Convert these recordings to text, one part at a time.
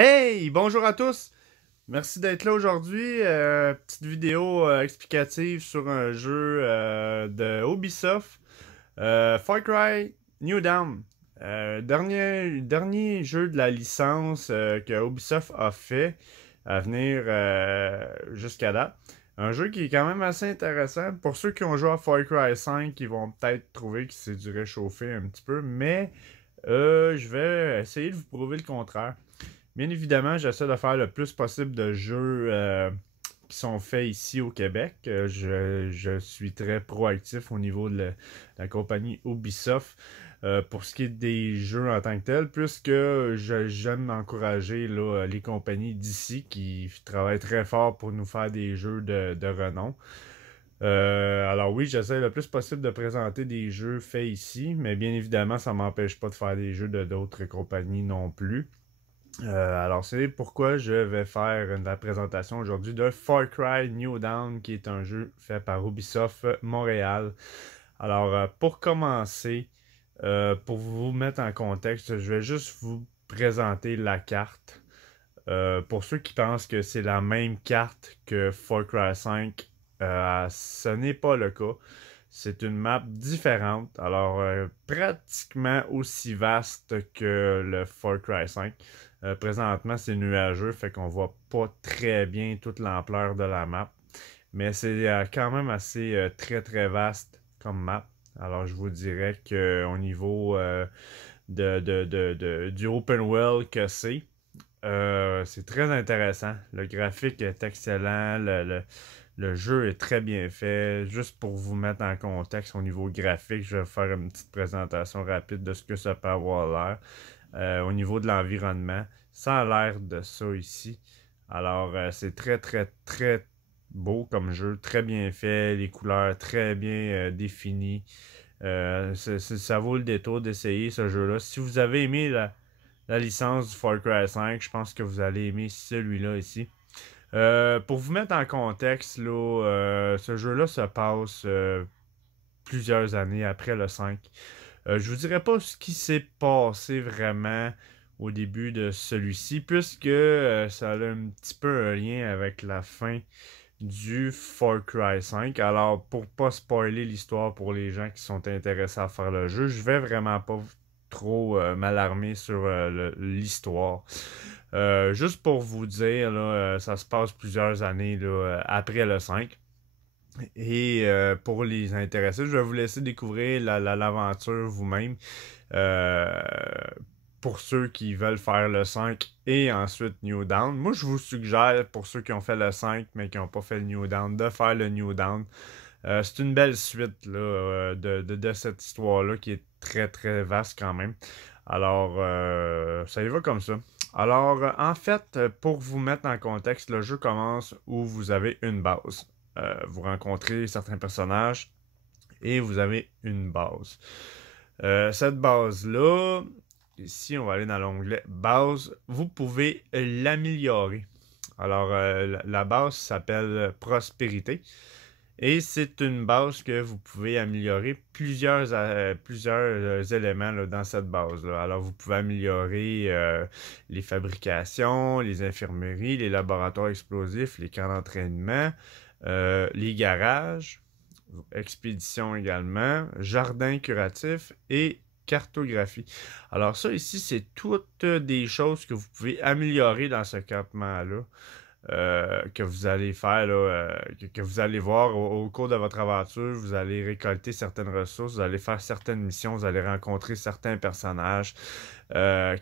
Hey, bonjour à tous. Merci d'être là aujourd'hui. Petite vidéo explicative sur un jeu de Ubisoft, Far Cry New Dawn. Dernier jeu de la licence que Ubisoft a fait à venir jusqu'à date. Un jeu qui est quand même assez intéressant. Pour ceux qui ont joué à Far Cry 5, ils vont peut-être trouver que c'est du réchauffé un petit peu, mais je vais essayer de vous prouver le contraire. Bien évidemment, j'essaie de faire le plus possible de jeux qui sont faits ici au Québec. Je suis très proactif au niveau de la compagnie Ubisoft pour ce qui est des jeux en tant que tels, puisque j'aime encourager là, les compagnies d'ici qui travaillent très fort pour nous faire des jeux de renom. Alors oui, j'essaie le plus possible de présenter des jeux faits ici, mais bien évidemment, ça m'empêche pas de faire des jeux de d'autres compagnies non plus. Alors, c'est pourquoi je vais faire la présentation aujourd'hui de Far Cry New Dawn, qui est un jeu fait par Ubisoft Montréal. Alors, pour commencer, pour vous mettre en contexte, je vais juste vous présenter la carte. Pour ceux qui pensent que c'est la même carte que Far Cry 5, ce n'est pas le cas. C'est une map différente, alors pratiquement aussi vaste que le Far Cry 5. Présentement, c'est nuageux, fait qu'on voit pas très bien toute l'ampleur de la map. Mais c'est quand même assez très très vaste comme map. Alors je vous dirais qu'au niveau du open world que c'est très intéressant. Le graphique est excellent. Le jeu est très bien fait. Juste pour vous mettre en contexte au niveau graphique, je vais faire une petite présentation rapide de ce que ça peut avoir l'air. Au niveau de l'environnement, ça a l'air de ça ici. Alors, c'est très, très, très beau comme jeu. Très bien fait. Les couleurs très bien définies. Ça vaut le détour d'essayer ce jeu-là. Si vous avez aimé la licence du Far Cry 5, je pense que vous allez aimer celui-là ici. Pour vous mettre en contexte, là, ce jeu-là se passe plusieurs années après le 5. Je vous dirais pas ce qui s'est passé vraiment au début de celui-ci, puisque ça a un petit peu un lien avec la fin du Far Cry 5. Alors, pour pas spoiler l'histoire pour les gens qui sont intéressés à faire le jeu, je vais vraiment pas trop m'alarmer sur l'histoire. Juste pour vous dire, là, ça se passe plusieurs années là, après le 5. Et pour les intéressés, je vais vous laisser découvrir l'aventure vous-même. Euh, pour ceux qui veulent faire le 5 et ensuite New Dawn. Moi, je vous suggère, pour ceux qui ont fait le 5 mais qui n'ont pas fait le New Dawn, de faire le New Dawn. C'est une belle suite là, de cette histoire-là qui est très très vaste quand même. Alors, ça y va comme ça. Alors, en fait, pour vous mettre en contexte, le jeu commence où vous avez une base. Vous rencontrez certains personnages et vous avez une base. Cette base-là, ici, on va aller dans l'onglet base, vous pouvez l'améliorer. Alors, la base s'appelle Prospérité. Et c'est une base que vous pouvez améliorer plusieurs éléments là, dans cette base-là. Alors, vous pouvez améliorer les fabrications, les infirmeries, les laboratoires explosifs, les camps d'entraînement, les garages, expédition également, jardin curatif et cartographie. Alors ça ici, c'est toutes des choses que vous pouvez améliorer dans ce campement-là. Que vous allez faire, là, que vous allez voir au cours de votre aventure. Vous allez récolter certaines ressources, vous allez faire certaines missions, vous allez rencontrer certains personnages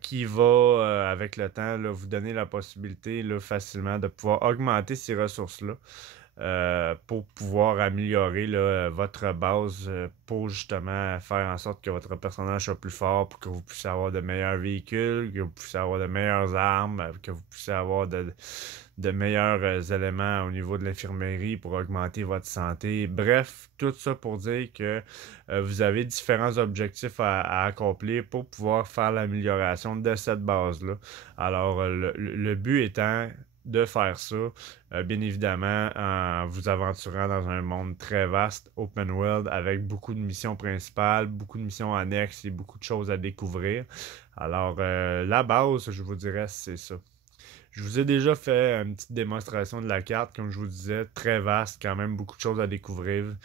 qui va, avec le temps, là, vous donner la possibilité là, facilement de pouvoir augmenter ces ressources-là. Pour pouvoir améliorer là, votre base pour justement faire en sorte que votre personnage soit plus fort, pour que vous puissiez avoir de meilleurs véhicules, que vous puissiez avoir de meilleures armes, que vous puissiez avoir de meilleurs éléments au niveau de l'infirmerie pour augmenter votre santé. Bref, tout ça pour dire que vous avez différents objectifs à accomplir pour pouvoir faire l'amélioration de cette base-là. Alors, le but étant de faire ça, bien évidemment, en vous aventurant dans un monde très vaste, open world, avec beaucoup de missions principales, beaucoup de missions annexes et beaucoup de choses à découvrir. Alors, la base, je vous dirais, c'est ça. Je vous ai déjà fait une petite démonstration de la carte, comme je vous disais, très vaste, quand même beaucoup de choses à découvrir,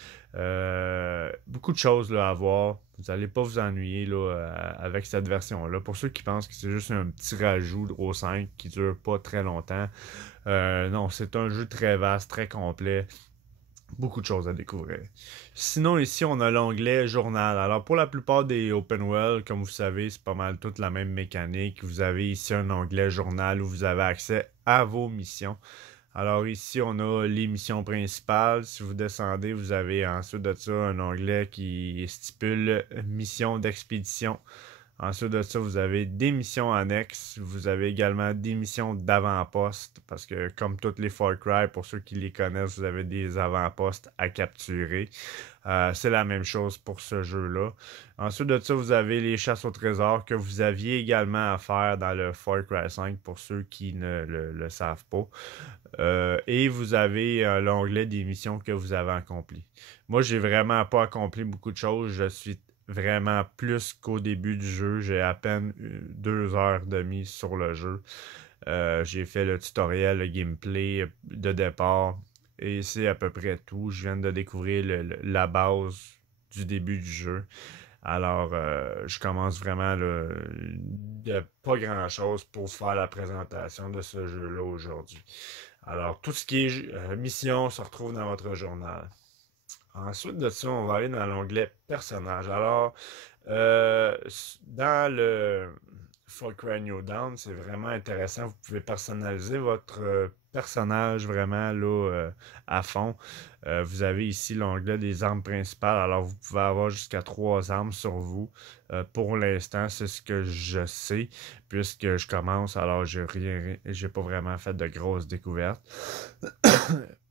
beaucoup de choses là, à voir. Vous n'allez pas vous ennuyer là, avec cette version-là. Pour ceux qui pensent que c'est juste un petit rajout au 5 qui dure pas très longtemps, non, c'est un jeu très vaste, très complet. Beaucoup de choses à découvrir. Sinon, ici, on a l'onglet Journal. Alors, pour la plupart des open world, comme vous savez, c'est pas mal toute la même mécanique. Vous avez ici un onglet Journal où vous avez accès à vos missions. Alors ici, on a les missions principales. Si vous descendez, vous avez ensuite de ça un onglet qui stipule mission d'expédition. Ensuite de ça, vous avez des missions annexes. Vous avez également des missions d'avant-poste. Parce que comme toutes les Far Cry, pour ceux qui les connaissent, vous avez des avant-postes à capturer. C'est la même chose pour ce jeu-là. Ensuite de ça, vous avez les chasses au trésor que vous aviez également à faire dans le Far Cry 5 pour ceux qui ne le savent pas. Et vous avez l'onglet des missions que vous avez accomplies. Moi, j'ai vraiment pas accompli beaucoup de choses. Je suis vraiment plus qu'au début du jeu. J'ai à peine 2 heures et demie sur le jeu. J'ai fait le tutoriel, le gameplay de départ. Et c'est à peu près tout. Je viens de découvrir la base du début du jeu. Alors, je commence vraiment de pas grand-chose pour faire la présentation de ce jeu-là aujourd'hui. Alors, tout ce qui est mission se retrouve dans votre journal. Ensuite de ça, on va aller dans l'onglet personnage. Alors, dans le Far Cry New Dawn, c'est vraiment intéressant. Vous pouvez personnaliser votre personnage vraiment là à fond. Vous avez ici l'onglet des armes principales. Alors, vous pouvez avoir jusqu'à 3 armes sur vous. Pour l'instant, c'est ce que je sais, puisque je commence. Alors, j'ai pas vraiment fait de grosses découvertes.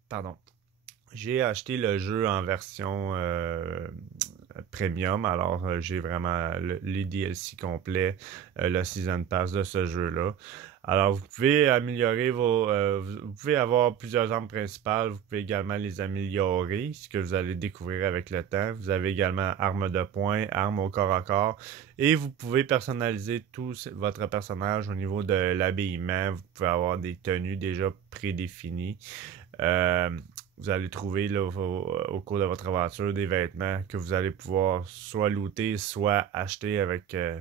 Pardon. J'ai acheté le jeu en version premium, alors j'ai vraiment les DLC complets, le Season Pass de ce jeu-là. Alors vous pouvez améliorer vous pouvez avoir plusieurs armes principales, vous pouvez également les améliorer, ce que vous allez découvrir avec le temps. Vous avez également armes de poing, armes au corps à corps, et vous pouvez personnaliser tout votre personnage au niveau de l'habillement. Vous pouvez avoir des tenues déjà prédéfinies. Vous allez trouver là, au cours de votre aventure des vêtements que vous allez pouvoir soit looter, soit acheter avec de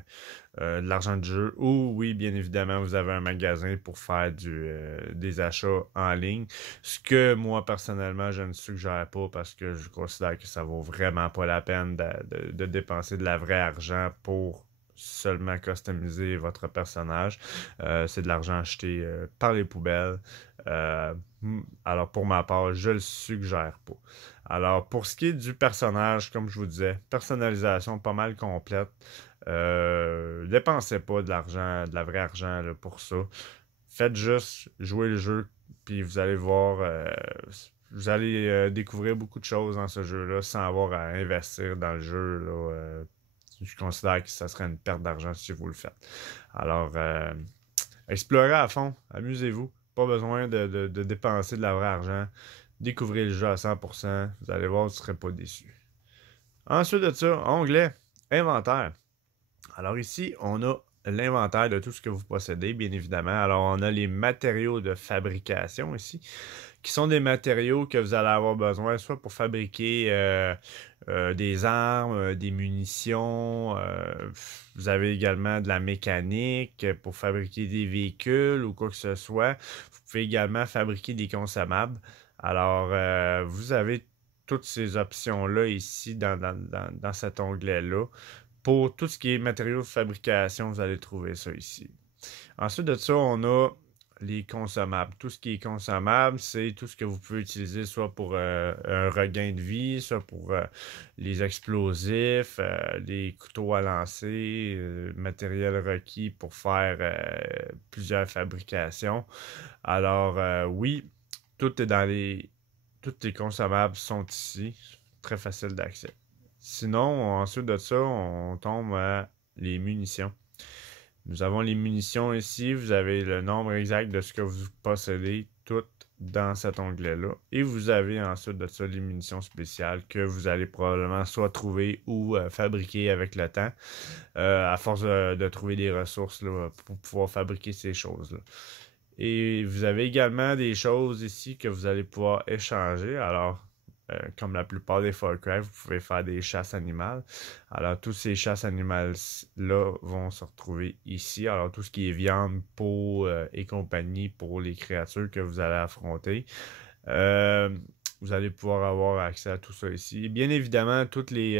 l'argent de jeu. Ou oui, bien évidemment, vous avez un magasin pour faire des achats en ligne. Ce que moi, personnellement, je ne suggère pas parce que je considère que ça vaut vraiment pas la peine de dépenser de la vraie argent pour seulement customiser votre personnage. C'est de l'argent acheté par les poubelles. Euh, alors pour ma part, je le suggère pas. Alors pour ce qui est du personnage, comme je vous disais, personnalisation pas mal complète. Dépensez pas de l'argent, de la vraie argent là, pour ça. Faites juste jouer le jeu, puis vous allez voir, vous allez découvrir beaucoup de choses dans ce jeu-là sans avoir à investir dans le jeu. Là, je considère que ça serait une perte d'argent si vous le faites. Alors, explorez à fond, amusez-vous. Pas besoin de dépenser de la vraie argent. Découvrez le jeu à 100%. Vous allez voir, vous ne serez pas déçus. Ensuite de ça, onglet inventaire. Alors ici, on a l'inventaire de tout ce que vous possédez, bien évidemment. Alors, on a les matériaux de fabrication ici, qui sont des matériaux que vous allez avoir besoin, soit pour fabriquer des armes, des munitions. Vous avez également de la mécanique pour fabriquer des véhicules ou quoi que ce soit. Vous pouvez également fabriquer des consommables. Alors, vous avez toutes ces options-là ici dans cet onglet-là. Pour tout ce qui est matériaux de fabrication, vous allez trouver ça ici. Ensuite de ça, on a les consommables. Tout ce qui est consommable, c'est tout ce que vous pouvez utiliser soit pour un regain de vie, soit pour les explosifs, les couteaux à lancer, matériel requis pour faire plusieurs fabrications. Alors, oui, tout est tous les consommables sont ici. Très facile d'accès. Sinon, ensuite de ça, on tombe à les munitions. Nous avons les munitions ici. Vous avez le nombre exact de ce que vous possédez, tout dans cet onglet-là. Et vous avez ensuite de ça les munitions spéciales que vous allez probablement soit trouver ou fabriquer avec le temps, à force de trouver des ressources là, pour pouvoir fabriquer ces choses-là. Et vous avez également des choses ici que vous allez pouvoir échanger. Alors, comme la plupart des Far Cry, vous pouvez faire des chasses animales. Alors, tous ces chasses animales-là vont se retrouver ici. Alors, tout ce qui est viande, peau et compagnie pour les créatures que vous allez affronter. Euh, Vous allez pouvoir avoir accès à tout ça ici. Et bien évidemment, toutes les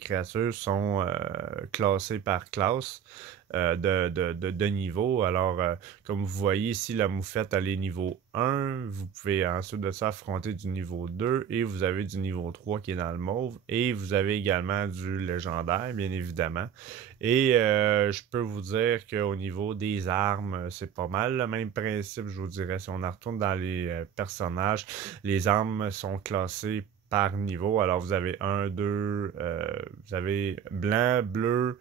créatures sont classées par classe de niveau. Alors, comme vous voyez ici, la moufette, elle est niveau 1. Vous pouvez ensuite de ça affronter du niveau 2. Et vous avez du niveau 3 qui est dans le mauve. Et vous avez également du légendaire, bien évidemment. Et je peux vous dire qu'au niveau des armes, c'est pas mal le même principe, je vous dirais. Si on retourne dans les personnages, les armes sont classées par niveau. Alors, vous avez un, deux, vous avez blanc, bleu,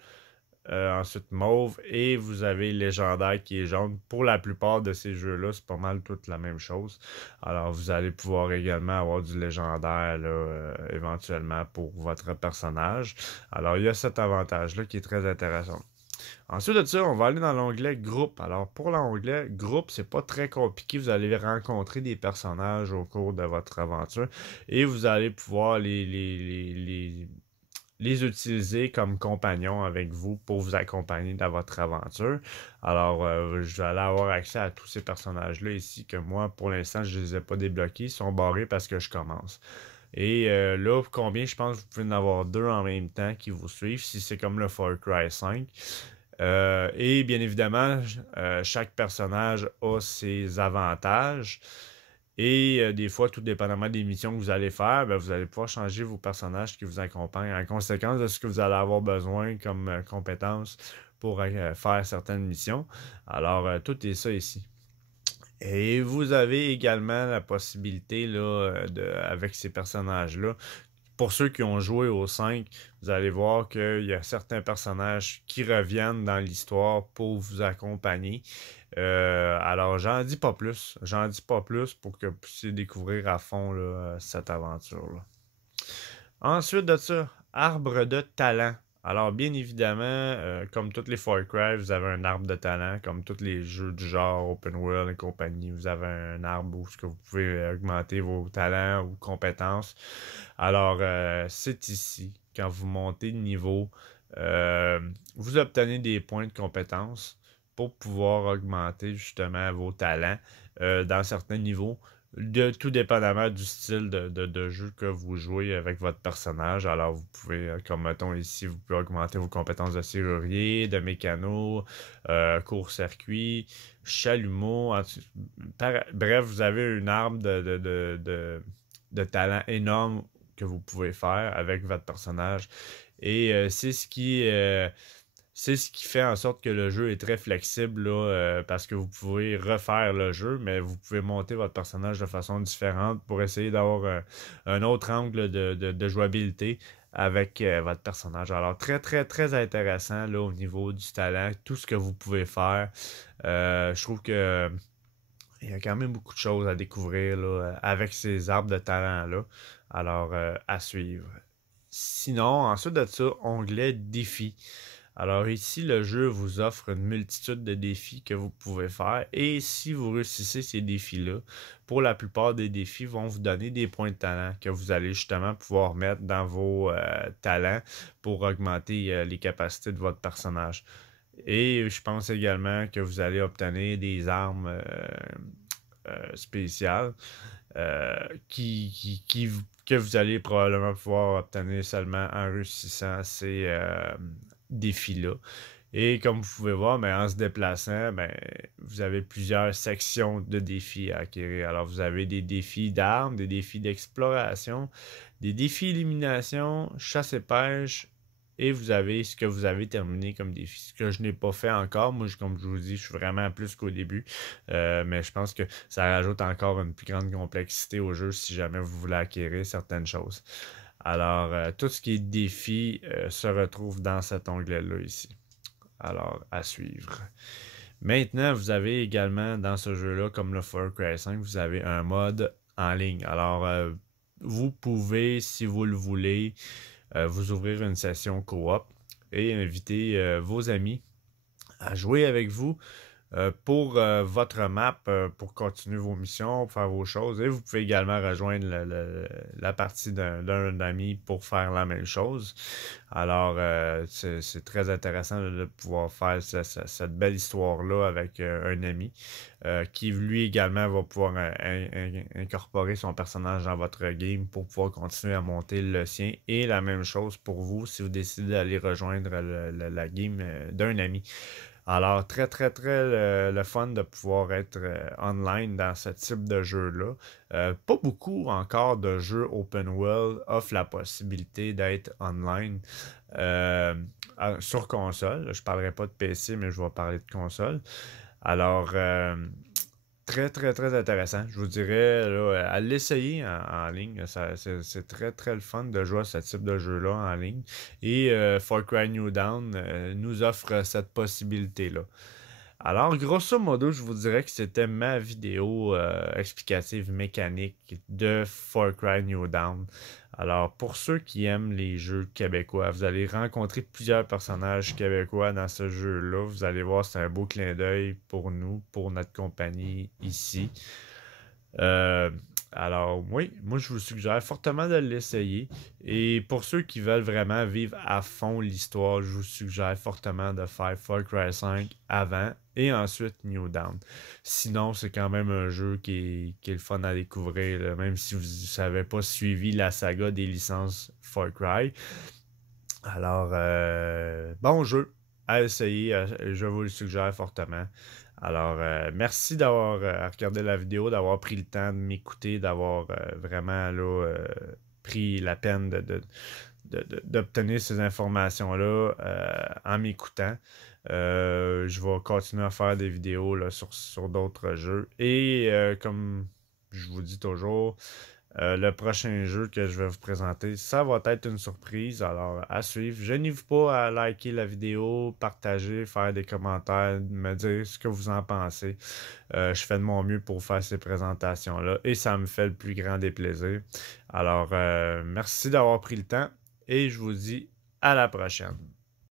ensuite mauve, et vous avez légendaire qui est jaune. Pour la plupart de ces jeux-là, c'est pas mal toute la même chose. Alors, vous allez pouvoir également avoir du légendaire, là, éventuellement, pour votre personnage. Alors, il y a cet avantage-là qui est très intéressant. Ensuite de ça, on va aller dans l'onglet groupe. Alors, pour l'onglet groupe, c'est pas très compliqué. Vous allez rencontrer des personnages au cours de votre aventure et vous allez pouvoir les utiliser comme compagnons avec vous pour vous accompagner dans votre aventure. Alors, je vais aller avoir accès à tous ces personnages-là ici que moi, pour l'instant, je ne les ai pas débloqués. Ils sont barrés parce que je commence. Et là, combien je pense que vous pouvez en avoir deux en même temps qui vous suivent si c'est comme le Far Cry 5. Et bien évidemment, chaque personnage a ses avantages. Et des fois, tout dépendamment des missions que vous allez faire, ben, vous allez pouvoir changer vos personnages qui vous accompagnent en conséquence de ce que vous allez avoir besoin comme compétences pour faire certaines missions. Alors, tout est ça ici. Et vous avez également la possibilité, là, avec ces personnages-là, pour ceux qui ont joué au 5, vous allez voir qu'il y a certains personnages qui reviennent dans l'histoire pour vous accompagner. Alors, j'en dis pas plus. J'en dis pas plus pour que vous puissiez découvrir à fond là, cette aventure-là. Ensuite de ça, arbre de talent. Alors, bien évidemment, comme tous les Far Cry, vous avez un arbre de talent, comme tous les jeux du genre Open World et compagnie. Vous avez un arbre où vous pouvez augmenter vos talents ou compétences. Alors, c'est ici, quand vous montez de niveau, euh, vous obtenez des points de compétences pour pouvoir augmenter justement vos talents dans certains niveaux tout dépendamment du style de jeu que vous jouez avec votre personnage. Alors, vous pouvez, comme mettons ici, vous pouvez augmenter vos compétences de serrurier, de mécano, court-circuit, chalumeau. Bref, vous avez une arme de talent énorme que vous pouvez faire avec votre personnage. Et c'est ce qui fait en sorte que le jeu est très flexible là, parce que vous pouvez refaire le jeu, mais vous pouvez monter votre personnage de façon différente pour essayer d'avoir un autre angle de jouabilité avec votre personnage. Alors très très très intéressant là, au niveau du talent, tout ce que vous pouvez faire. Je trouve que il y a quand même beaucoup de choses à découvrir là, avec ces arbres de talent-là. Alors, à suivre. Sinon, ensuite de ça, onglet défis. Alors ici, le jeu vous offre une multitude de défis que vous pouvez faire. Et si vous réussissez ces défis-là, pour la plupart des défis, vont vous donner des points de talent que vous allez justement pouvoir mettre dans vos talents pour augmenter les capacités de votre personnage. Et je pense également que vous allez obtenir des armes spéciales que vous allez probablement pouvoir obtenir seulement en réussissant ces défis-là. Et comme vous pouvez voir, en se déplaçant, vous avez plusieurs sections de défis à acquérir. Alors, vous avez des défis d'armes, des défis d'exploration, des défis d'élimination, chasse et pêche, et vous avez ce que vous avez terminé comme défi. Ce que je n'ai pas fait encore. Moi, comme je vous dis, je suis vraiment plus qu'au début. Mais je pense que ça rajoute encore une plus grande complexité au jeu si jamais vous voulez acquérir certaines choses. Alors, tout ce qui est défi se retrouve dans cet onglet-là ici. Alors, à suivre. Maintenant, vous avez également dans ce jeu-là, comme le Far Cry 5, vous avez un mode en ligne. Alors, vous pouvez, si vous le voulez, vous ouvrir une session coop et inviter vos amis à jouer avec vous pour votre map, pour continuer vos missions, pour faire vos choses. Et vous pouvez également rejoindre la partie d'un ami pour faire la même chose. Alors, c'est très intéressant de pouvoir faire cette belle histoire-là avec un ami qui, lui également, va pouvoir incorporer son personnage dans votre game pour pouvoir continuer à monter le sien. Et la même chose pour vous si vous décidez d'aller rejoindre la game d'un ami. Alors, très, très, très le fun de pouvoir être online dans ce type de jeu-là. Pas beaucoup encore de jeux open world offrent la possibilité d'être online sur console. Je ne parlerai pas de PC, mais je vais parler de console. Alors, très, très, très intéressant. Je vous dirais, là, à l'essayer en ligne. C'est très, très le fun de jouer à ce type de jeu-là en ligne. Et Far Cry New Dawn nous offre cette possibilité-là. Alors, grosso modo, je vous dirais que c'était ma vidéo explicative mécanique de Far Cry New Dawn. Alors, pour ceux qui aiment les jeux québécois, vous allez rencontrer plusieurs personnages québécois dans ce jeu-là. Vous allez voir, c'est un beau clin d'œil pour nous, pour notre compagnie ici. Euh, alors, oui, moi je vous suggère fortement de l'essayer. Et pour ceux qui veulent vraiment vivre à fond l'histoire, je vous suggère fortement de faire Far Cry 5 avant et ensuite New Dawn. Sinon, c'est quand même un jeu qui est le fun à découvrir, là, même si vous n'avez pas suivi la saga des licences Far Cry. Alors, bon jeu à essayer, je vous le suggère fortement. Alors, merci d'avoir regardé la vidéo, d'avoir pris le temps de m'écouter, d'avoir vraiment là, pris la peine d'obtenir ces informations-là en m'écoutant. Je vais continuer à faire des vidéos là, sur d'autres jeux. Et comme je vous dis toujours, le prochain jeu que je vais vous présenter, ça va être une surprise, alors à suivre. Gênez-vous pas à liker la vidéo, partager, faire des commentaires, me dire ce que vous en pensez. Je fais de mon mieux pour faire ces présentations-là et ça me fait le plus grand des plaisirs. Alors, merci d'avoir pris le temps et je vous dis à la prochaine.